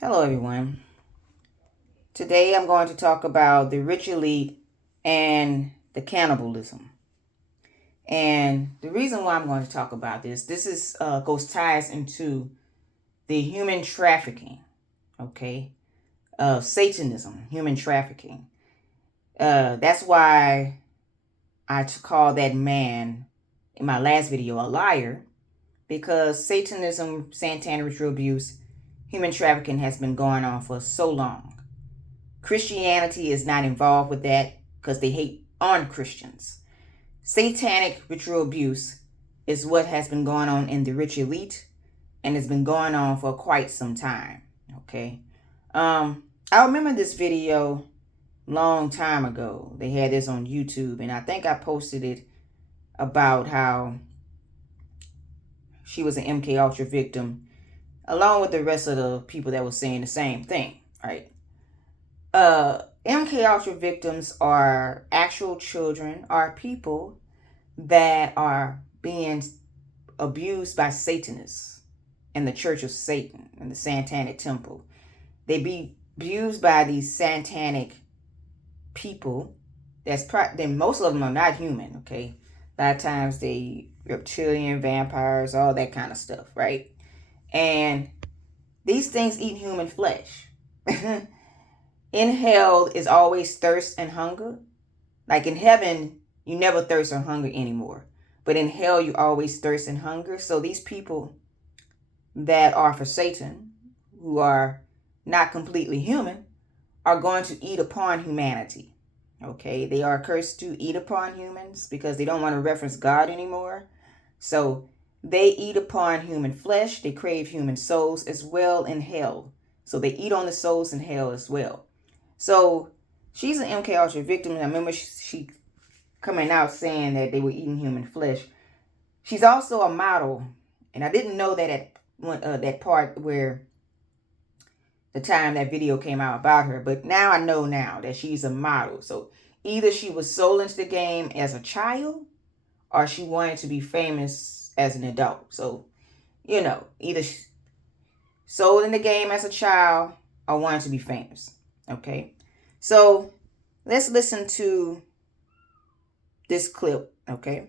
Hello, everyone. Today I'm going to talk about the rich elite and the cannibalism. And the reason why I'm going to talk about this is ties into the human trafficking, okay? Satanism, human trafficking. That's why I call that man in my last video a liar, because Satanism, satanic ritual abuse, human trafficking has been going on for so long. Christianity is not involved with that because they hate on Christians. Satanic ritual abuse is what has been going on in the rich elite, and it's been going on for quite some time. Okay. I remember this video long time ago. They had this on YouTube, and I think I posted it about how she was an MK Ultra victim, along with the rest of the people that were saying the same thing, right? MK Ultra victims are actual children, are people that are being abused by Satanists in the Church of Satan and the Satanic Temple. They be abused by these satanic people. Then most of them are not human. Okay, a lot of times they reptilian, vampires, all that kind of stuff, right? And these things eat human flesh. In hell is always thirst and hunger. Like in heaven, you never thirst or hunger anymore. But in hell, you always thirst and hunger. So these people that are for Satan, who are not completely human, are going to eat upon humanity. Okay, they are cursed to eat upon humans because they don't want to reference God anymore. So they eat upon human flesh. They crave human souls as well in hell. So they eat on the souls in hell as well. So she's an MK Ultra victim. And I remember she coming out saying that they were eating human flesh. She's also a model, and I didn't know that at that part where the time that video came out about her, but now I know now that she's a model. So either she was sold into the game as a child, or she wanted to be famous as an adult. So, either sold in the game as a child or wanted to be famous. Okay, so let's listen to this clip. Okay.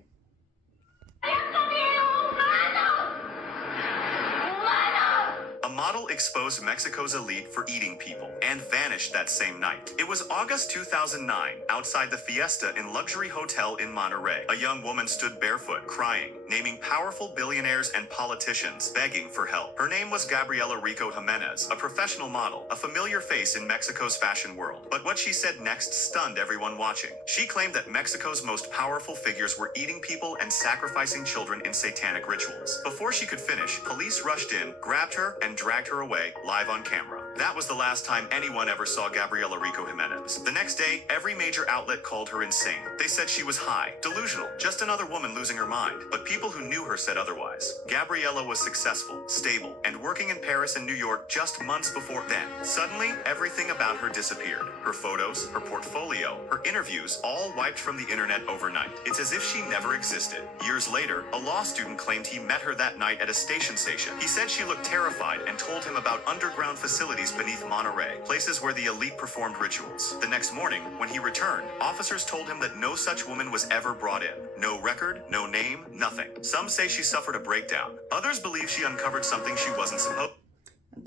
A model exposed Mexico's elite for eating people and vanished that same night. It was August 2009, outside the Fiesta Inn luxury hotel in Monterrey. A young woman stood barefoot, crying, naming powerful billionaires and politicians, begging for help. Her name was Gabriela Rico Jimenez, a professional model, a familiar face in Mexico's fashion world. But what she said next stunned everyone watching. She claimed that Mexico's most powerful figures were eating people and sacrificing children in satanic rituals. Before she could finish, police rushed in, grabbed her, and dragged her away, live on camera. That was the last time anyone ever saw Gabriela Rico Jimenez. The next day, every major outlet called her insane. They said she was high, delusional, just another woman losing her mind. But people who knew her said otherwise. Gabriela was successful, stable, and working in Paris and New York just months before then. Suddenly, everything about her disappeared. Her photos, her portfolio, her interviews, all wiped from the internet overnight. It's as if she never existed. Years later, a law student claimed he met her that night at a station. He said she looked terrified and told him about underground facilities beneath Monterrey, places where the elite performed rituals. The next morning, when he returned, officers told him that no such woman was ever brought in. No record, no name, nothing. Some say she suffered a breakdown. Others believe she uncovered something she wasn't supposed.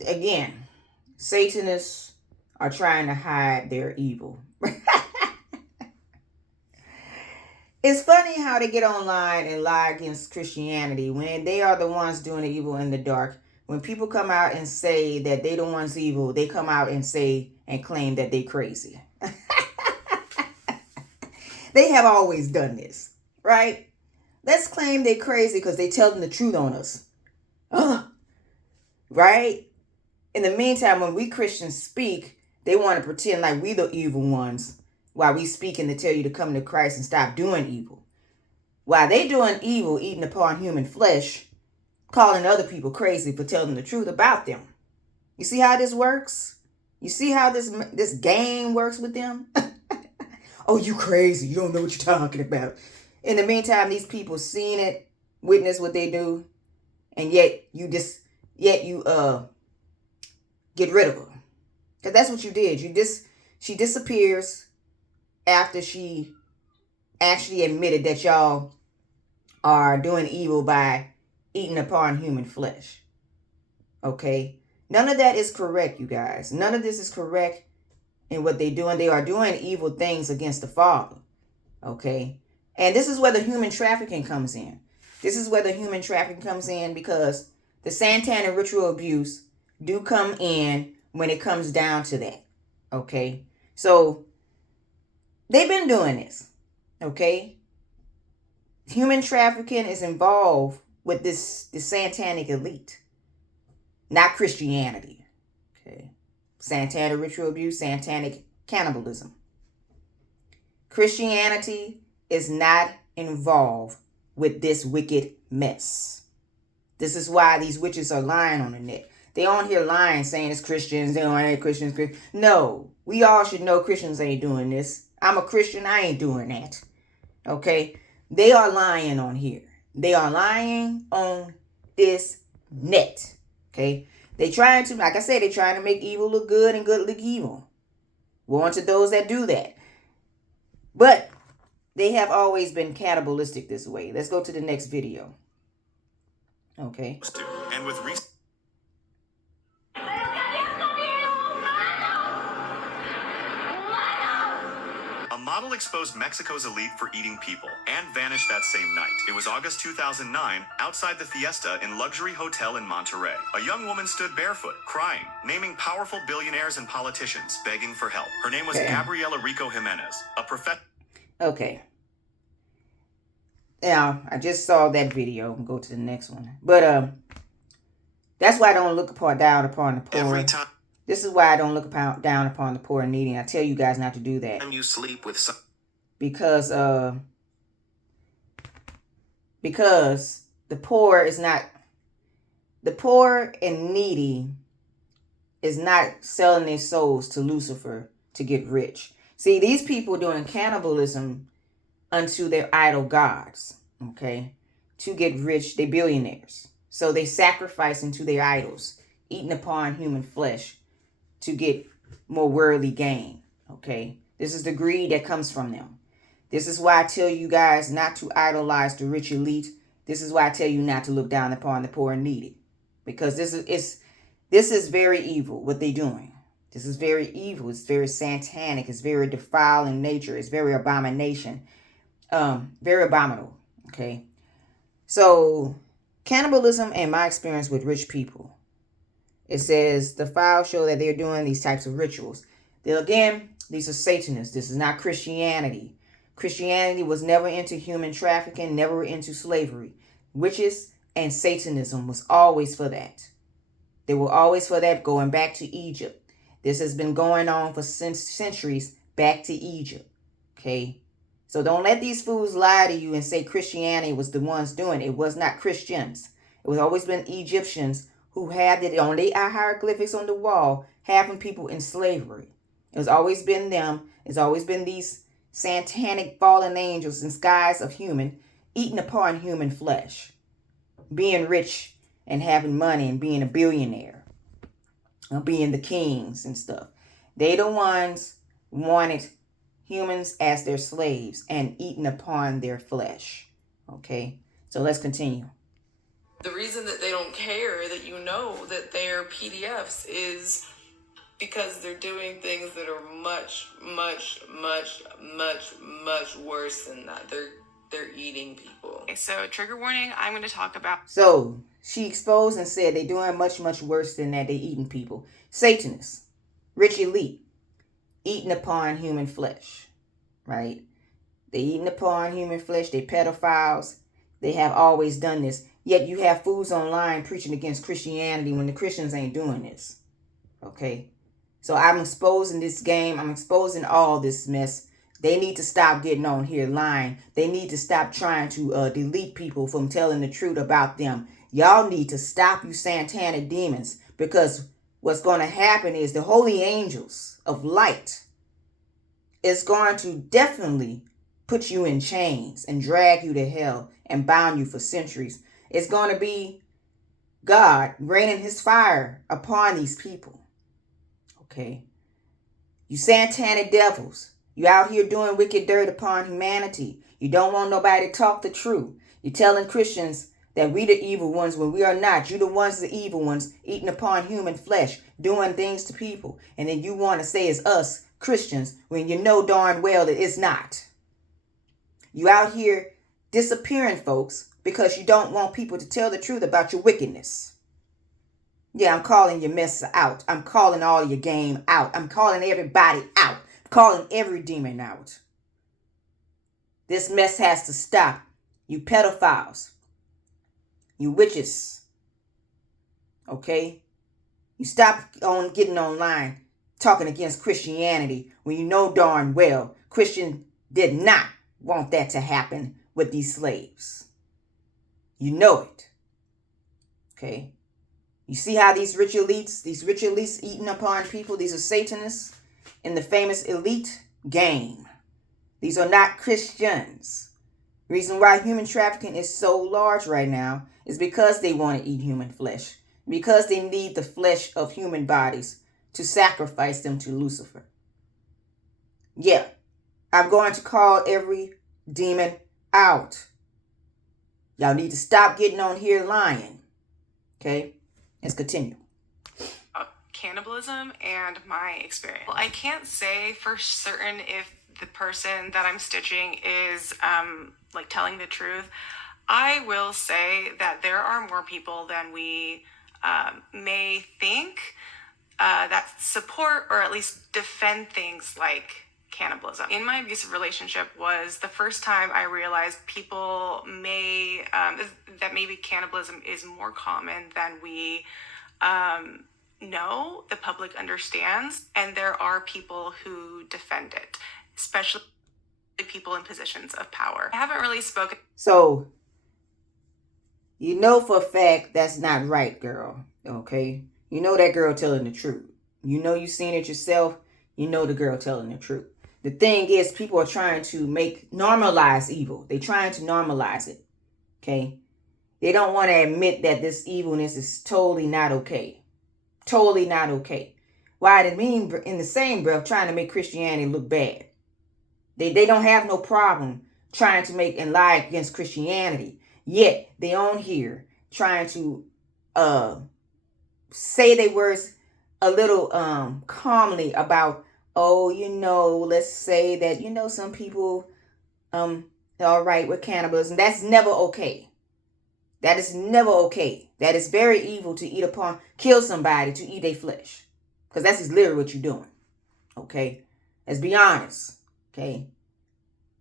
Again, Satanists are trying to hide their evil. It's funny how they get online and lie against Christianity when they are the ones doing the evil in the dark. When people come out and say that they the ones evil, they come out and say and claim that they crazy. They have always done this, right? Let's claim they're crazy because they tell them the truth on us. Right? In the meantime, when we Christians speak, they want to pretend like we the evil ones while we speaking to tell you to come to Christ and stop doing evil. While they doing evil, eating upon human flesh, calling other people crazy for telling the truth about them. You see how this works? You see how this game works with them? Oh, you crazy. You don't know what you're talking about. In the meantime, these people seen it, witness what they do, and yet you get rid of her. Because that's what you did. She disappears after she actually admitted that y'all are doing evil by eating upon human flesh. Okay? None of that is correct, you guys. None of this is correct in what they're doing. They are doing evil things against the Father. Okay? And this is where the human trafficking comes in. This is where the human trafficking comes in, because the satanic ritual abuse do come in when it comes down to that. Okay? So they've been doing this. Okay? Human trafficking is involved with this satanic elite, not Christianity. Okay? Satanic ritual abuse, satanic cannibalism. Christianity is not involved with this wicked mess. This is why these witches are lying on the net. They on here lying, saying it's Christians, they don't Christians. No, we all should know Christians ain't doing this. I'm a Christian, I ain't doing that. Okay? They are lying on here. They are lying on this net. Okay? They trying to, like I said, they trying to make evil look good and good look evil. Woe unto those that do that. But they have always been cannibalistic this way. Let's go to the next video. Okay. And with recent a model exposed Mexico's elite for eating people and vanished that same night. It was August 2009, outside the Fiesta in luxury hotel in Monterrey. A young woman stood barefoot, crying, naming powerful billionaires and politicians, begging for help. Her name was Gabriela Rico Jimenez, a professional. Okay. Now, I just saw that video. Go to the next one. But that's why I don't look down upon the poor. Every time. This is why I don't look down upon the poor and needy. And I tell you guys not to do that. You sleep with some. Because the poor is not, the poor and needy is not selling their souls to Lucifer to get rich. See, these people doing cannibalism unto their idol gods, okay, to get rich. They billionaires. So they sacrifice into their idols, eating upon human flesh to get more worldly gain, okay? This is the greed that comes from them. This is why I tell you guys not to idolize the rich elite. This is why I tell you not to look down upon the poor and needy. Because this is very evil, what they're doing. This is very evil. It's very satanic. It's very defiled in nature. It's very abomination. Very abominable, okay? So, cannibalism, in my experience with rich people, it says the files show that they're doing these types of rituals. Then again, these are Satanists. This is not Christianity. Christianity was never into human trafficking, never into slavery. Witches and Satanism was always for that. They were always for that, going back to Egypt. This has been going on for centuries, back to Egypt, okay? So don't let these fools lie to you and say Christianity was the ones doing it. It was not Christians. It was always been Egyptians who had it on their hieroglyphics on the wall, having people in slavery. It's always been them. It's always been these satanic fallen angels in skies of human, eating upon human flesh, being rich and having money and being a billionaire, being the kings and stuff. They the ones wanted humans as their slaves and eating upon their flesh. Okay, so let's continue. The reason that they don't care that you know that they're PDFs is because they're doing things that are much, much, much, much, much worse than that. They're eating people. Okay, so trigger warning, I'm going to talk about. So she exposed and said they're doing much, much worse than that. They're eating people. Satanists, rich elite, eating upon human flesh, right? They're eating upon human flesh. They're pedophiles. They have always done this. Yet you have fools online preaching against Christianity when the Christians ain't doing this. Okay? So I'm exposing this game. I'm exposing all this mess. They need to stop getting on here lying. They need to stop trying to delete people from telling the truth about them. Y'all need to stop, you satanic demons, because what's going to happen is the holy angels of light is going to definitely put you in chains and drag you to hell and bound you for centuries. It's going to be God raining his fire upon these people. Okay? You satanic devils. You out here doing wicked dirt upon humanity. You don't want nobody to talk the truth. You're telling Christians that we the evil ones when we are not. You the ones, the evil ones, eating upon human flesh, doing things to people. And then you want to say it's us, Christians, when you know darn well that it's not. You out here disappearing folks because you don't want people to tell the truth about your wickedness. Yeah, I'm calling your mess out. I'm calling all your game out. I'm calling everybody out. I'm calling every demon out. This mess has to stop. You pedophiles. You witches. Okay? You stop on getting online talking against Christianity when you know darn well Christian did not want that to happen with these slaves. You know it. Okay? You see how these rich elites eating upon people, these are Satanists in the famous elite game. These are not Christians. The reason why human trafficking is so large right now is because they want to eat human flesh. Because they need the flesh of human bodies to sacrifice them to Lucifer. Yeah, I'm going to call every demon out. Y'all need to stop getting on here lying. Okay? Let's continue. Cannibalism and my experience. Well, I can't say for certain if the person that I'm stitching is like telling the truth. I will say that there are more people than we may think that support or at least defend things like cannibalism. In my abusive relationship was the first time I realized people may that maybe cannibalism is more common than we know, the public understands, and there are people who defend it, especially people in positions of power. I haven't really spoken. So, you know for a fact that's not right, girl. Okay? You know that girl telling the truth. You know you seen it yourself. You know the girl telling the truth. The thing is, people are trying to normalize evil. They're trying to normalize it. Okay? They don't want to admit that this evilness is totally not okay. Totally not okay. Why? They mean in the same breath trying to make Christianity look bad. They don't have no problem trying to make and lie against Christianity. Yet they on here trying to say they words a little calmly about, oh, let's say that, some people all right with cannibalism. That's never okay. That is never okay. That is very evil to kill somebody to eat their flesh. Because that's just literally what you're doing. Okay? Let's be honest. Okay?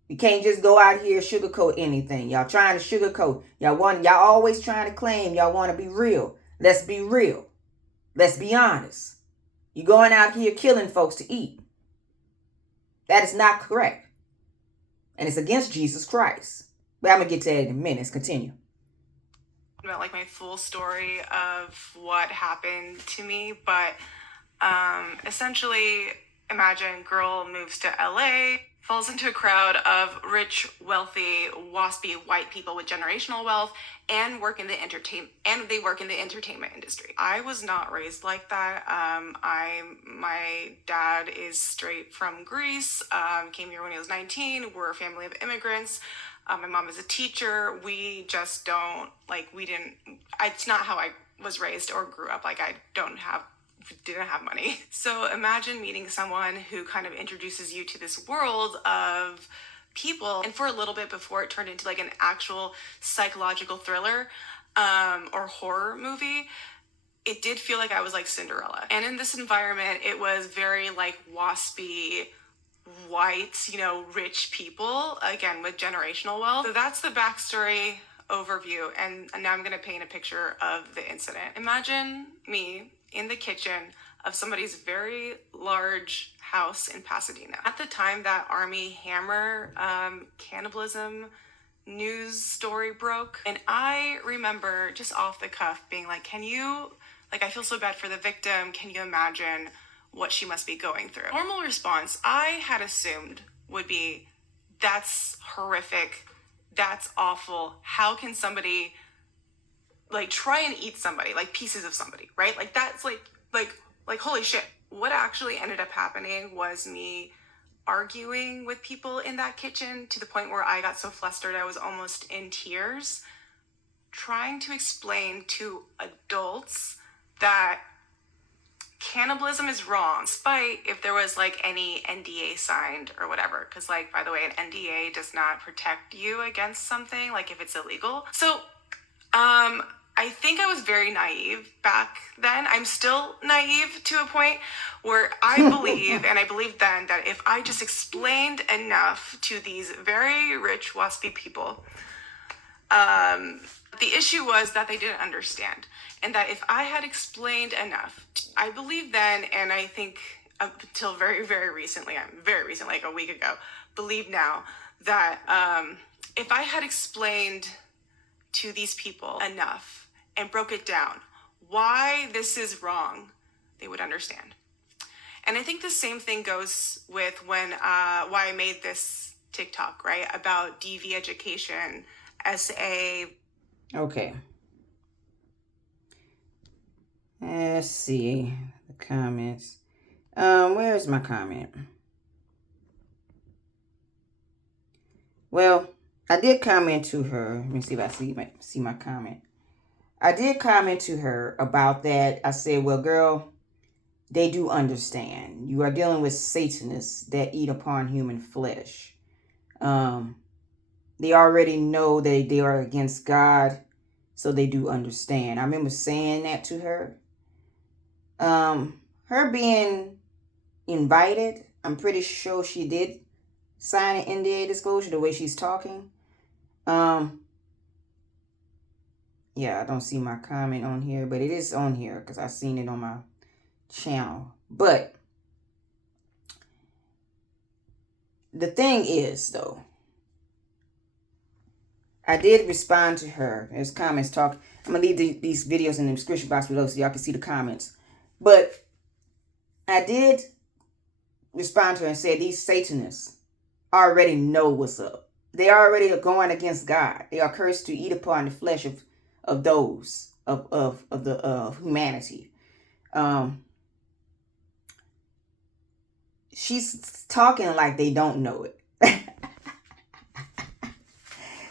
You can't just go out here sugarcoat anything. Y'all trying to sugarcoat. Y'all always trying to claim y'all want to be real. Let's be real. Let's be honest. You're going out here killing folks to eat. That is not correct. And it's against Jesus Christ. But I'm going to get to that in a minute. Let's continue. About like my full story of what happened to me, but essentially imagine girl moves to LA, falls into a crowd of rich, wealthy, waspy white people with generational wealth and work in the entertainment industry. I was not raised like that. My dad is straight from Greece, came here when he was 19. We're a family of immigrants. My mom is a teacher. We just don't, it's not how I was raised or grew up. I didn't have money. So imagine meeting someone who kind of introduces you to this world of people. And for a little bit before it turned into an actual psychological thriller or horror movie, it did feel like I was like Cinderella. And in this environment, it was very waspy, white, rich people, again, with generational wealth. So that's the backstory overview. And now I'm going to paint a picture of the incident. Imagine me in the kitchen of somebody's very large house in Pasadena. At the time that Army Hammer cannibalism news story broke, and I remember just off the cuff being like, I feel so bad for the victim. Can you imagine what she must be going through? Normal response I had assumed would be, that's horrific. That's awful. How can somebody try and eat somebody, pieces of somebody, right? That's like holy shit. what actually ended up happening was me arguing with people in that kitchen to the point where I got so flustered I was almost in tears, trying to explain to adults that cannibalism is wrong, despite if there was like any NDA signed or whatever. Because, like, by the way, an NDA does not protect you against something, like if it's illegal. So, I think I was very naive back then. I'm still naive to a point where I believe, and I believed then, that if I just explained enough to these very rich, waspy people, the issue was that they didn't understand. And that if I had explained enough, I believed then, and I think up until very, very recently, like a week ago, believe now, that if I had explained to these people enough and broke it down why this is wrong, they would understand. And I think the same thing goes with why I made this TikTok, right, about DV education as a... Okay. Let's see the comments. Where's my comment? Well, I did comment to her. Let me see if I see my comment. I did comment to her about that. I said, well, girl, they do understand. You are dealing with Satanists that eat upon human flesh. They already know that they are against God, so they do understand. I remember saying that to her. Her being invited, I'm pretty sure she did sign an NDA disclosure the way she's talking. Yeah, I don't see my comment on here, but it is on here because I've seen it on my channel. But the thing is, though, I did respond to her. There's comments talk. I'm going to leave these videos in the description box below so y'all can see the comments. But I did respond to her and said these Satanists already know what's up. They already are going against God. They are cursed to eat upon the flesh of those of humanity. She's talking like they don't know it.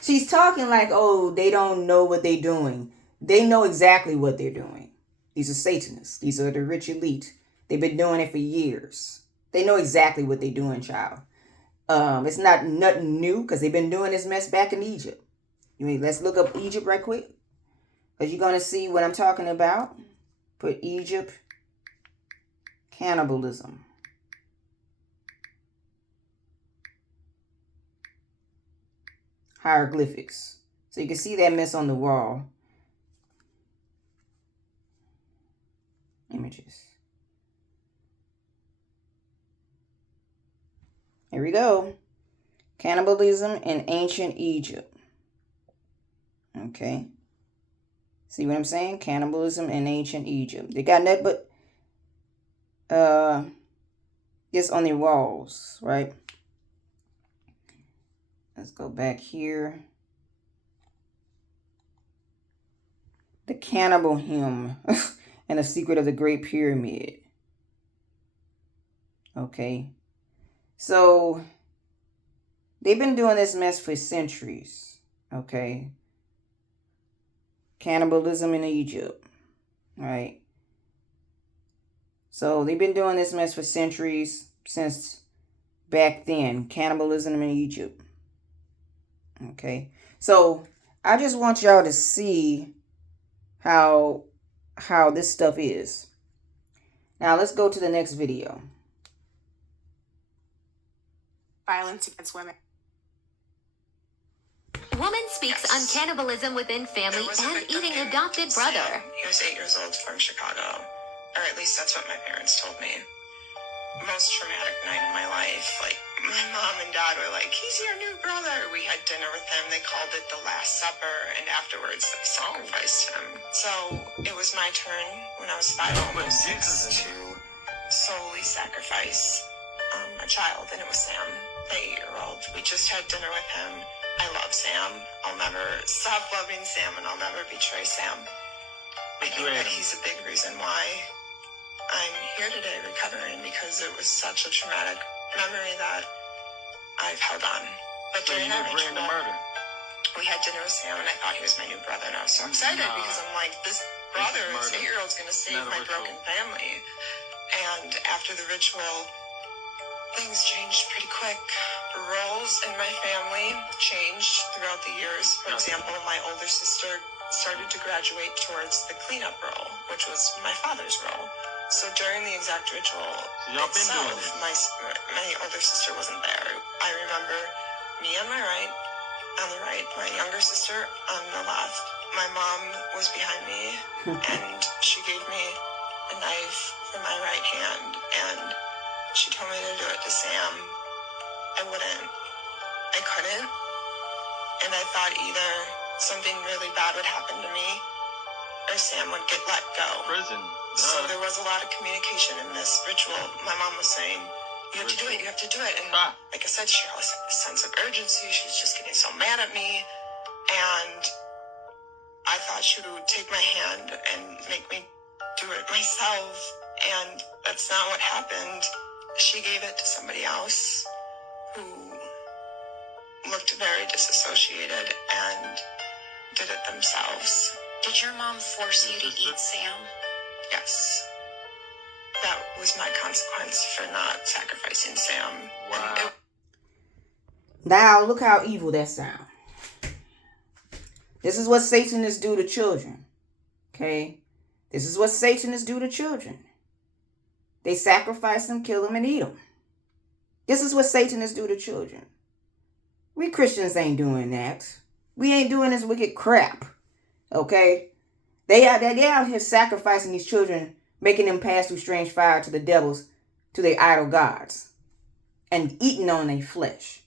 She's talking like, oh, they don't know what they're doing. They know exactly what they're doing. These are Satanists. These are the rich elite. They've been doing it for years. They know exactly what they're doing, child. It's not nothing new because they've been doing this mess back in Egypt. Let's look up Egypt right quick, because you're going to see what I'm talking about. Put Egypt, cannibalism. Hieroglyphics. So you can see that mess on the wall. Images. Here we go. Cannibalism in ancient Egypt. Okay. See what I'm saying? Cannibalism in ancient Egypt. They got nothing but this on their walls, right? Let's go back here. The cannibal hymn and the secret of the Great Pyramid. Okay. So they've been doing this mess for centuries. Okay. Cannibalism in Egypt. Right. So they've been doing this mess for centuries, since back then. Cannibalism in Egypt. Okay. So I just want y'all to see how this stuff is. Now let's go to the next video. Violence against women. Woman speaks on cannibalism within family and eating adopted brother. He was 8 years old from Chicago, or at least that's what my parents told me. Most traumatic night of my life. Like, my mom and dad were like, he's your new brother. We had dinner with him. They called it the Last Supper, and afterwards they sacrificed him. So it was my turn when I was 5, almost 6, to solely sacrifice a child, and it was Sam, the 8-year-old. We just had dinner with him. I love Sam. I'll never stop loving Sam, and I'll never betray Sam. I think that he's a big reason why I'm here today recovering because it was such a traumatic memory that I've held on. But So during you that agreeing to ritual, murder? we had dinner with Sam, and I thought he was my new brother, and I was so excited because I'm like, this brother, this 8-year-old's going to save my broken family. And after the ritual, things changed pretty quick. Roles in my family changed throughout the years. For example, my older sister started to graduate towards the cleanup role, which was my father's role. So during the exact ritual itself, my older sister wasn't there. I remember me on the right, my younger sister on the left. My mom was behind me, and she gave me a knife for my right hand, and she told me to do it to Sam. I wouldn't. I couldn't. And I thought either something really bad would happen to me or Sam would get let go. Prison. So there was a lot of communication in this ritual. My mom was saying, you have to do it, you have to do it. And like I said, she always had this sense of urgency. She was just getting so mad at me. And I thought she would take my hand and make me do it myself. And that's not what happened. She gave it to somebody else who looked very disassociated and did it themselves. Did your mom force you to eat Sam? Yes. That was my consequence for not sacrificing Sam. Wow. Now, look how evil that sounds. This is what Satanists do to children. Okay? This is what Satanists do to children. They sacrifice them, kill them, and eat them. This is what Satanists do to children. We Christians ain't doing that. We ain't doing this wicked crap. Okay? They out here sacrificing these children, making them pass through strange fire to the devils, to their idol gods, and eating on their flesh.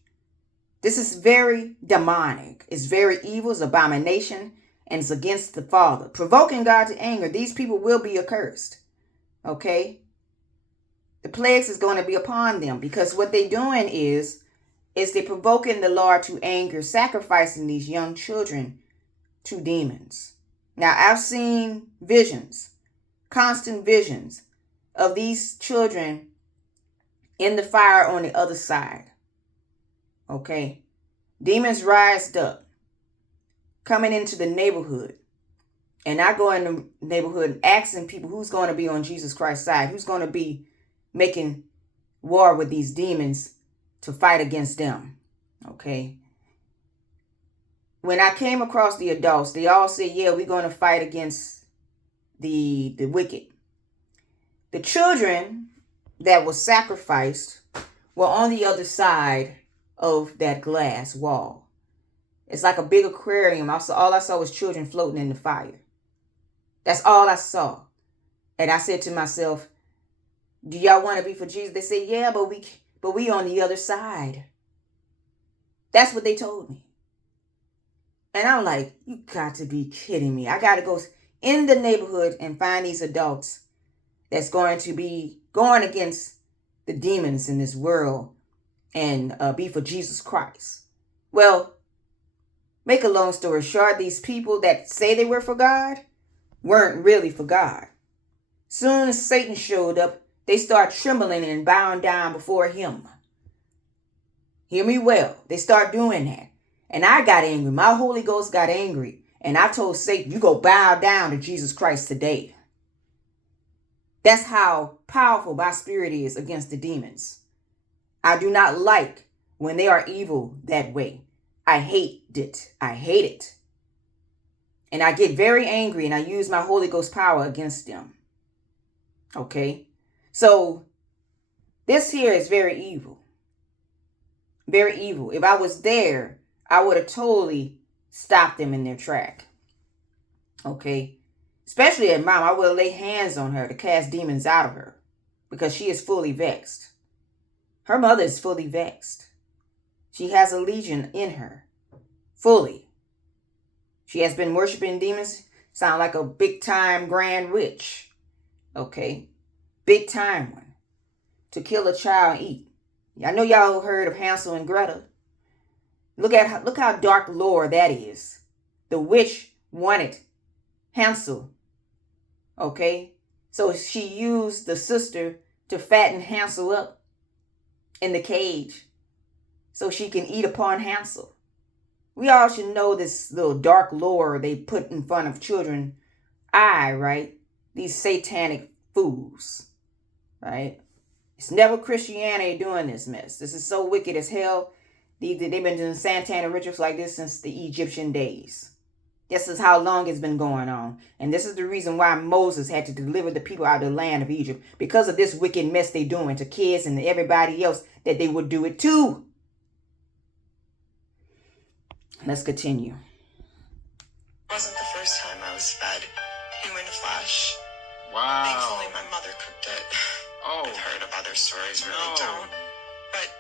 This is very demonic. It's very evil. It's abomination, and it's against the Father. Provoking God to anger. These people will be accursed. Okay? The plagues is going to be upon them because what they're doing is they're provoking the Lord to anger, sacrificing these young children to demons. Now, I've seen visions, constant visions of these children in the fire on the other side. Okay? Demons rised up, coming into the neighborhood. And I go in the neighborhood and asking people who's going to be on Jesus Christ's side, who's going to be making war with these demons to fight against them. Okay? When I came across the adults, they all said, yeah, we're going to fight against the wicked. The children that were sacrificed were on the other side of that glass wall. It's like a big aquarium. All I saw was children floating in the fire. That's all I saw. And I said to myself, do y'all want to be for Jesus? They said, yeah, but we on the other side. That's what they told me. And I'm like, you got to be kidding me. I got to go in the neighborhood and find these adults that's going to be going against the demons in this world and be for Jesus Christ. Well, make a long story short, these people that say they were for God weren't really for God. Soon as Satan showed up, they start trembling and bowing down before him. Hear me well. They start doing that. And I got angry. My Holy Ghost got angry. And I told Satan, you go bow down to Jesus Christ today. That's how powerful my spirit is against the demons. I do not like when they are evil that way. I hate it. I hate it. And I get very angry and I use my Holy Ghost power against them. Okay? So this here is very evil. Very evil. If I was there, I would have totally stopped them in their track. Okay? Especially at mom, I would have laid hands on her to cast demons out of her because she is fully vexed. Her mother is fully vexed. She has a legion in her. Fully. She has been worshiping demons. Sound like a big time grand witch. Okay? Big time one. To kill a child and eat. I know y'all heard of Hansel and Gretel. Look how dark lore that is. The witch wanted Hansel, okay, So she used the sister to fatten Hansel up in the cage so she can eat upon Hansel. We all should know this little dark lore they put in front of children. Right? These satanic fools, right? It's never Christianity doing this mess. This is so wicked as hell. They've been doing satanic rituals like this since the Egyptian days. This is how long it's been going on. And this is the reason why Moses had to deliver the people out of the land of Egypt. Because of this wicked mess they doing to kids and everybody else that they would do it to. Let's continue. It wasn't the first time I was fed human flesh. Wow. Thankfully, my mother cooked it. Oh. I've heard of other stories where they don't. But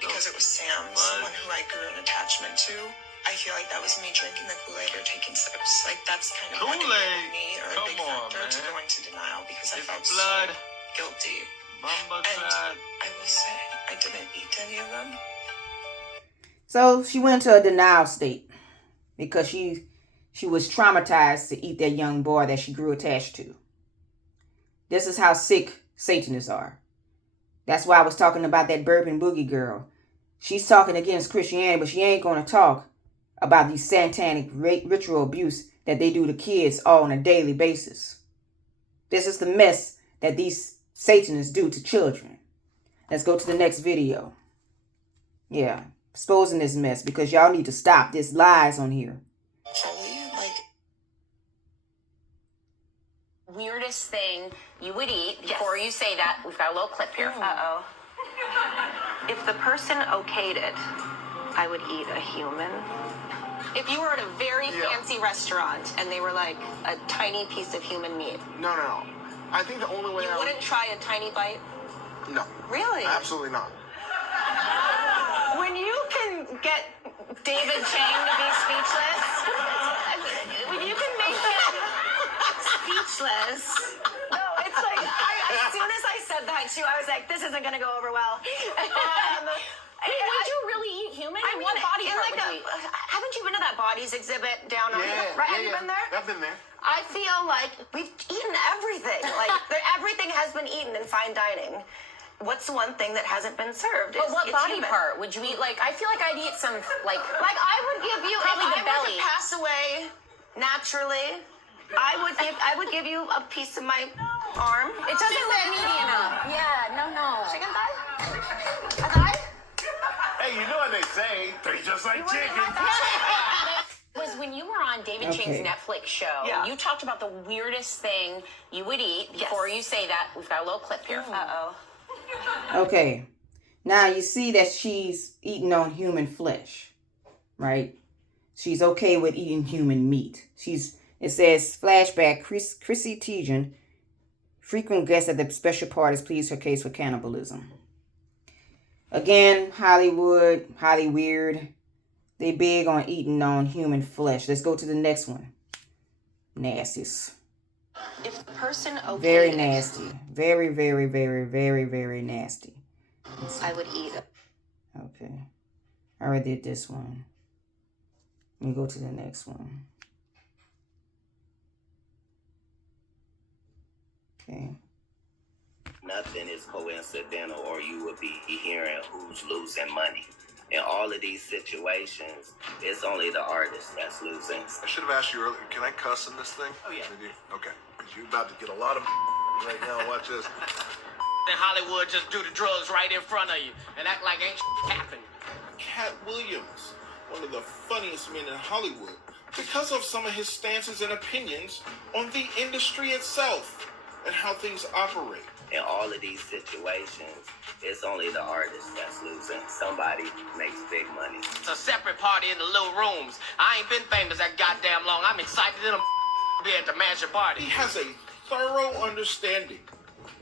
because it was Sam, someone who I grew an attachment to, I feel like that was me drinking the Kool-Aid or taking sips. Like, that's kind of what enabled me, or a big factor to go into denial, because I felt so guilty. And I will say, I didn't eat any of them. So she went into a denial state because she was traumatized to eat that young boy that she grew attached to. This is how sick Satanists are. That's why I was talking about that Bourbon Boogie girl. She's talking against Christianity, but she ain't going to talk about these satanic ritual abuse that they do to kids all on a daily basis. This is the mess that these Satanists do to children. Let's go to the next video. Yeah, exposing this mess, because y'all need to stop. There's lies on here. Weirdest thing you would eat. Before you say that, we've got a little clip here. Uh-oh. If the person okayed it, I would eat a human. If you were at a very fancy restaurant and they were like a tiny piece of human meat. No. I think the only way you wouldn't try a tiny bite? No. Really? Absolutely not. When you can get David Chang to be speechless, when you can make him speechless. No, it's like, as soon as I said that too, I was like, this isn't going to go over well. Would you really eat human? I mean, what body part like would you eat? haven't you been to that bodies exhibit down on right? Have you been there? I've been there. I feel like we've eaten everything. Like everything has been eaten in fine dining. What's the one thing that hasn't been served? But what body human. part would you eat? Like, I feel like I'd eat some, like I would give you, probably if the I were belly. to pass away naturally, I would give you a piece of my arm. It doesn't look meaty enough. Yeah, no. Chicken thigh? A thigh? Hey, you know what they say? They just like chicken. Was when you were on David Chang's Netflix show, you talked about the weirdest thing you would eat. Before you say that, we've got a little clip here. Uh-oh. Okay. Now you see that she's eating on human flesh, right? She's okay with eating human meat. It says, flashback, Chrissy Teigen, frequent guest at the special parties, pleads her case for cannibalism. Again, Hollywood, Hollyweird. They big on eating on human flesh. Let's go to the next one. Nastiest. If the person okayed Very nasty. Very, very, very, very, very nasty. I would eat it. Okay. I already did this one. Let me go to the next one. Okay. Nothing is coincidental, or you would be hearing who's losing money. In all of these situations, it's only the artist that's losing. I should have asked you earlier, can I cuss in this thing? Oh, yeah. Okay. Because you're about to get a lot of right now. Watch this. Then Hollywood just do the drugs right in front of you and act like ain't happened. Cat Williams, one of the funniest men in Hollywood, because of some of his stances and opinions on the industry itself and how things operate. In all of these situations, it's only the artist that's losing. Somebody makes big money. It's a separate party in the little rooms. I ain't been famous that goddamn long. I'm excited to be at the mansion party. He has a thorough understanding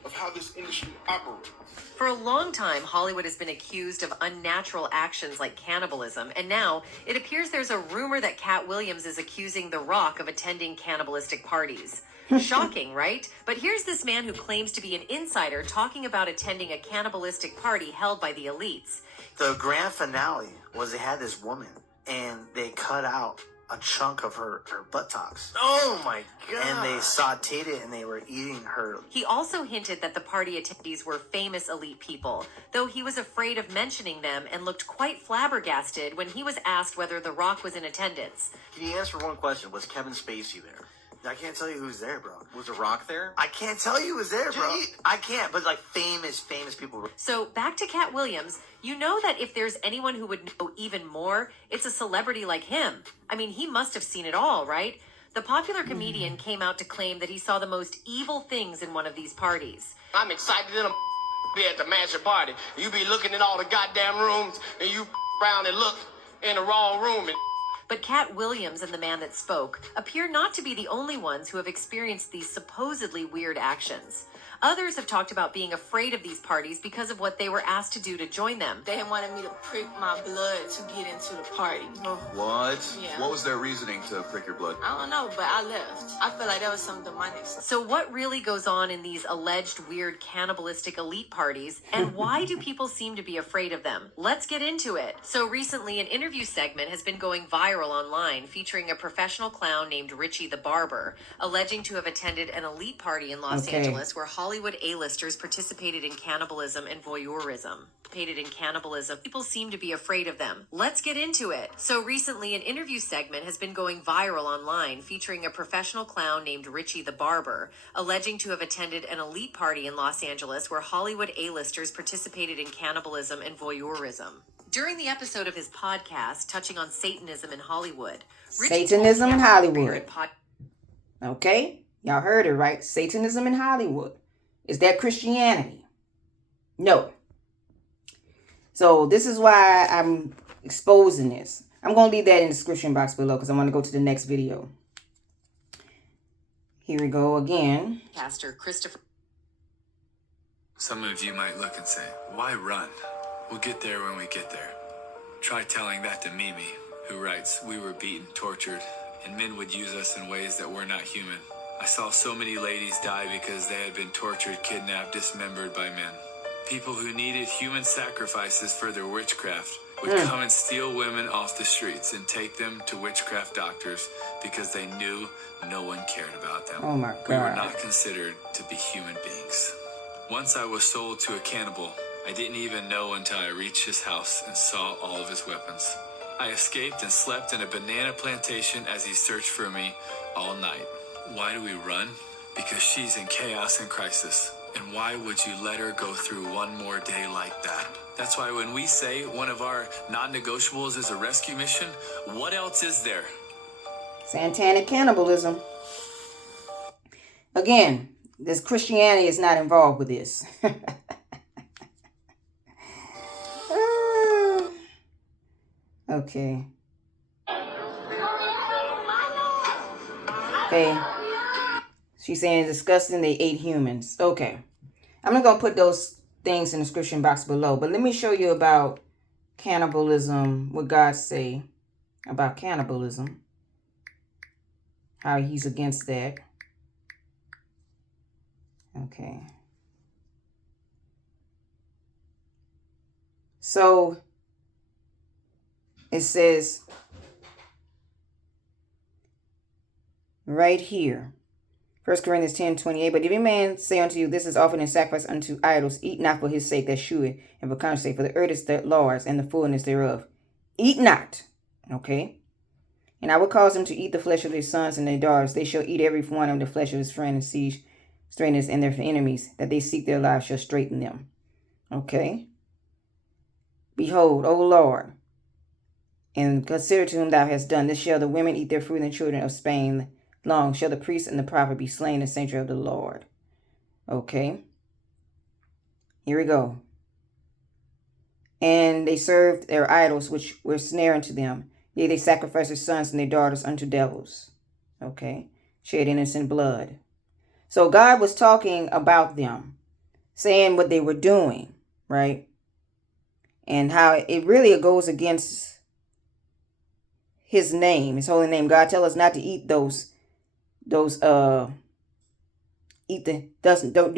of how this industry operates. For a long time, Hollywood has been accused of unnatural actions like cannibalism, and now it appears there's a rumor that Cat Williams is accusing The Rock of attending cannibalistic parties. Shocking, right? But here's this man who claims to be an insider talking about attending a cannibalistic party held by the elites. The grand finale was they had this woman and they cut out a chunk of her buttocks. Oh my god. And they sauteed it and they were eating her. He also hinted that the party attendees were famous elite people, though he was afraid of mentioning them and looked quite flabbergasted when he was asked whether The Rock was in attendance. Can you answer one question? Was Kevin Spacey there? I can't tell you who's there, bro. Was The Rock there? I can't tell you who's there, bro. I can't, but like famous people. So back to Cat Williams, you know that if there's anyone who would know even more, it's a celebrity like him. I mean, he must have seen it all, right? The popular comedian came out to claim that he saw the most evil things in one of these parties. I'm excited in a be at the mansion party. You be looking in all the goddamn rooms, and you around and look in the wrong room. But Cat Williams and the man that spoke appear not to be the only ones who have experienced these supposedly weird actions. Others have talked about being afraid of these parties because of what they were asked to do to join them. They wanted me to prick my blood to get into the party. What? Yeah. What was their reasoning to prick your blood? I don't know, but I left. I feel like that was some demonic stuff. So what really goes on in these alleged weird cannibalistic elite parties, and why do people seem to be afraid of them? Let's get into it. So recently, an interview segment has been going viral online featuring a professional clown named Richie the Barber, alleging to have attended an elite party in Los Angeles where Hollywood A-listers participated in cannibalism and voyeurism. People seem to be afraid of them. Let's get into it. So recently, an interview segment has been going viral online featuring a professional clown named Richie the Barber, alleging to have attended an elite party in Los Angeles where Hollywood A-listers participated in cannibalism and voyeurism. During the episode of his podcast touching on Satanism in Hollywood, Satanism in Hollywood. Okay, y'all heard it right. Satanism in Hollywood. Is that Christianity? No. So this is why I'm exposing this. I'm going to leave that in the description box below because I want to go to the next video. Here we go again. Pastor Christopher. Some of you might look and say, why run? We'll get there when we get there. Try telling that to Mimi, who writes, we were beaten, tortured, and men would use us in ways that were not human. I saw so many ladies die because they had been tortured, kidnapped, dismembered by men. People who needed human sacrifices for their witchcraft would come and steal women off the streets and take them to witchcraft doctors because they knew no one cared about them. Oh my God. We were not considered to be human beings. Once I was sold to a cannibal, I didn't even know until I reached his house and saw all of his weapons. I escaped and slept in a banana plantation as he searched for me all night. Why do we run? Because she's in chaos and crisis. And why would you let her go through one more day like that? That's why when we say one of our non-negotiables is a rescue mission, what else is there? Satanic cannibalism. Again, this Christianity is not involved with this. Okay. Okay. She's saying it's disgusting they ate humans. Okay. I'm not going to put those things in the description box below. But let me show you about cannibalism. What God say about cannibalism. How he's against that. Okay. So it says right here, 1 Corinthians 10:28, but if any man say unto you, this is offered in sacrifice unto idols, eat not for his sake that shew it, and for conscience sake, for the earth is the Lord's, and the fullness thereof. Eat not. Okay. And I will cause them to eat the flesh of their sons and their daughters. They shall eat every one of the flesh of his friend and siege, strangers and their enemies, that they seek their lives shall straighten them. Okay. Behold, O Lord, and consider to whom thou hast done. This shall the women eat their fruit, and the children of Spain long shall the priest and the prophet be slain in the sanctuary of the Lord. Okay. Here we go. And they served their idols, which were snare unto them. Yea, they sacrificed their sons and their daughters unto devils. Okay. Shed innocent blood. So God was talking about them, saying what they were doing, right? And how it really goes against his name, his holy name. God tell us not to eat do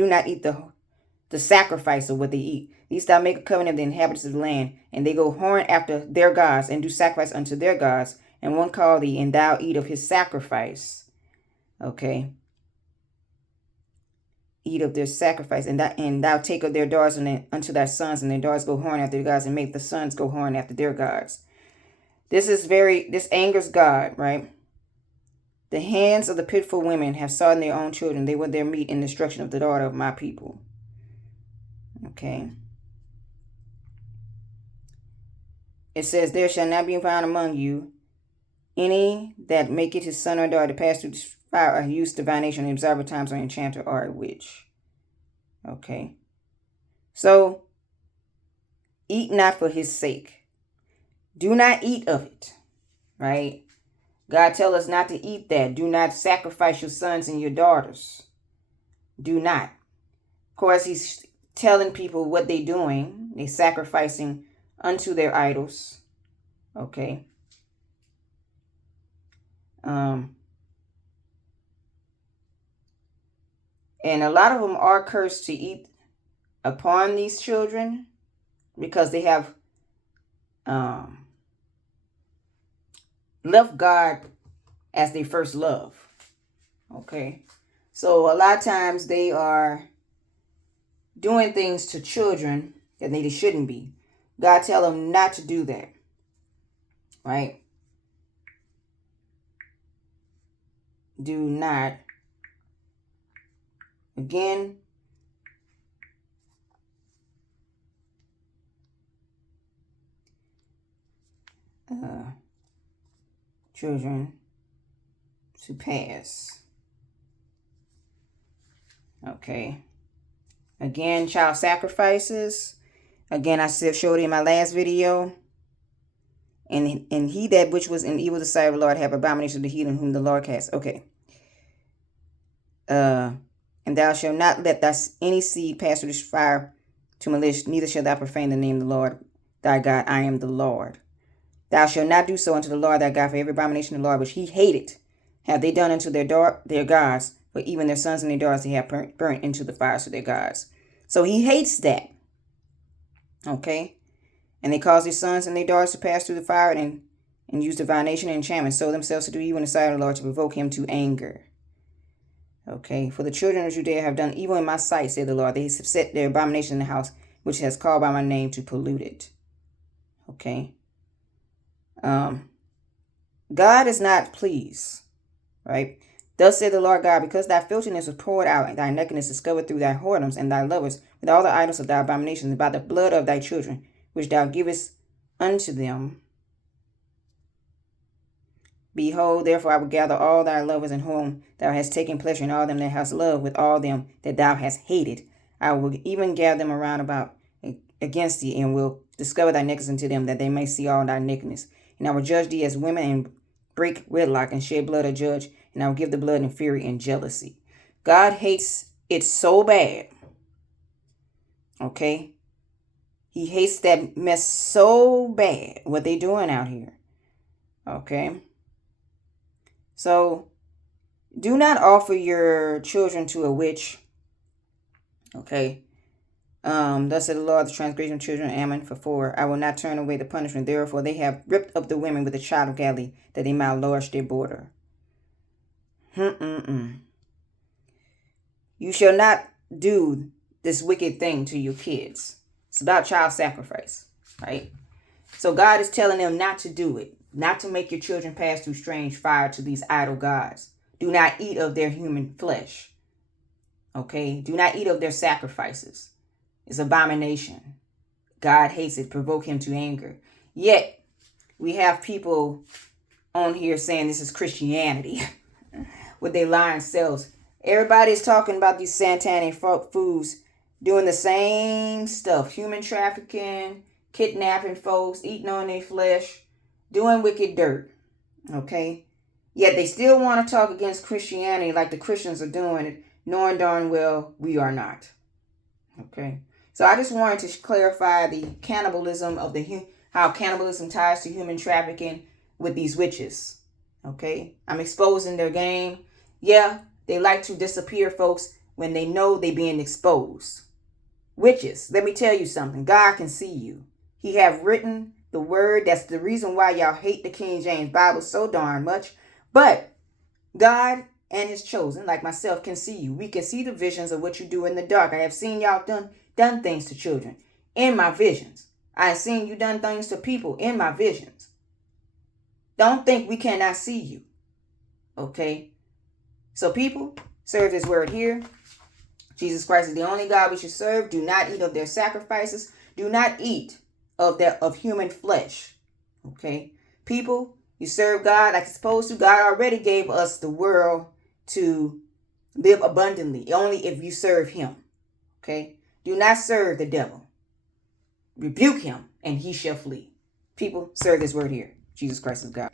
not eat the sacrifice of what they eat. These thou make a covenant of the inhabitants of the land, and they go horn after their gods, and do sacrifice unto their gods, and one called thee, and thou eat of his sacrifice. Okay. Eat of their sacrifice, and thou take of their daughters unto thy sons, and their daughters go horn after their gods, and make the sons go horn after their gods. This angers God, right? The hands of the pitiful women have sought their own children. They were their meat in destruction of the daughter of my people. Okay. It says, there shall not be found among you any that maketh his son or daughter to pass through the fire, or use divination, observer times, or enchanter, or a witch. Okay. So, eat not for his sake. Do not eat of it. Right? God tell us not to eat that. Do not sacrifice your sons and your daughters. Do not. Of course, he's telling people what they're doing. They're sacrificing unto their idols. Okay. And a lot of them are cursed to eat upon these children because they have left God as their first love. Okay. So a lot of times they are doing things to children that they shouldn't be. God tell them not to do that. Right? Do not. Again, children to pass. Okay. Again, child sacrifices. Again, I showed in my last video. And he that which was in evil the sight of the Lord have abomination to the heathen whom the Lord cast. Okay. And thou shalt not let any seed pass through this fire to malicious, neither shalt thou profane the name of the Lord thy God. I am the Lord. Thou shalt not do so unto the Lord thy God, for every abomination of the Lord which he hated have they done unto their gods, for even their sons and their daughters they have burnt into the fires of their gods. So he hates that. Okay? And they cause their sons and their daughters to pass through the fire and use divination and enchantment, sow themselves to do evil in the sight of the Lord, to provoke him to anger. Okay, for the children of Judea have done evil in my sight, said the Lord. They have set their abomination in the house, which has called by my name, to pollute it. Okay. God is not pleased, right? Thus said the Lord God, because thy filthiness was poured out, and thy nakedness discovered through thy whoredoms and thy lovers, with all the idols of thy abominations, and by the blood of thy children, which thou givest unto them. Behold, therefore I will gather all thy lovers in whom thou hast taken pleasure, and all them that hast loved, with all them that thou hast hated. I will even gather them around about against thee, and will discover thy nakedness unto them, that they may see all thy nakedness. And I will judge thee as women, and break wedlock, and shed blood a judge, and I will give the blood in fury and jealousy. God hates it so bad. Okay? He hates that mess so bad, what they doing out here. Okay? So, do not offer your children to a witch. Okay? Thus said the Lord, the transgression of children of Ammon, for 4. I will not turn away the punishment thereof, for they have ripped up the women with the child of Galilee, that they might enlarge their border. You shall not do this wicked thing to your kids. It's about child sacrifice, right? So God is telling them not to do it, not to make your children pass through strange fire to these idol gods. Do not eat of their human flesh. Okay? Do not eat of their sacrifices. It's abomination. God hates it. Provoke him to anger. Yet, we have people on here saying this is Christianity with their lying selves. Everybody's talking about these satanic foods doing the same stuff. Human trafficking, kidnapping folks, eating on their flesh, doing wicked dirt. Okay? Yet they still want to talk against Christianity like the Christians are doing it, knowing darn well we are not. Okay? So I just wanted to clarify the cannibalism of how cannibalism ties to human trafficking with these witches. Okay? I'm exposing their game. Yeah, they like to disappear folks when they know they're being exposed. Witches, let me tell you something. God can see you. He have written the word. That's the reason why y'all hate the King James Bible so darn much. But God and his chosen, like myself, can see you. We can see the visions of what you do in the dark. I have seen y'all done things to children in my visions. I have seen you done things to people in my visions. Don't think we cannot see you. Okay? So people, serve this word here. Jesus Christ is the only God we should serve. Do not eat of their sacrifices. Do not eat of human flesh. Okay? People, you serve God like you're supposed to. God already gave us the world to live abundantly, only if you serve him. Okay? Do not serve the devil. Rebuke him, and he shall flee. People, serve this word here. Jesus Christ is God.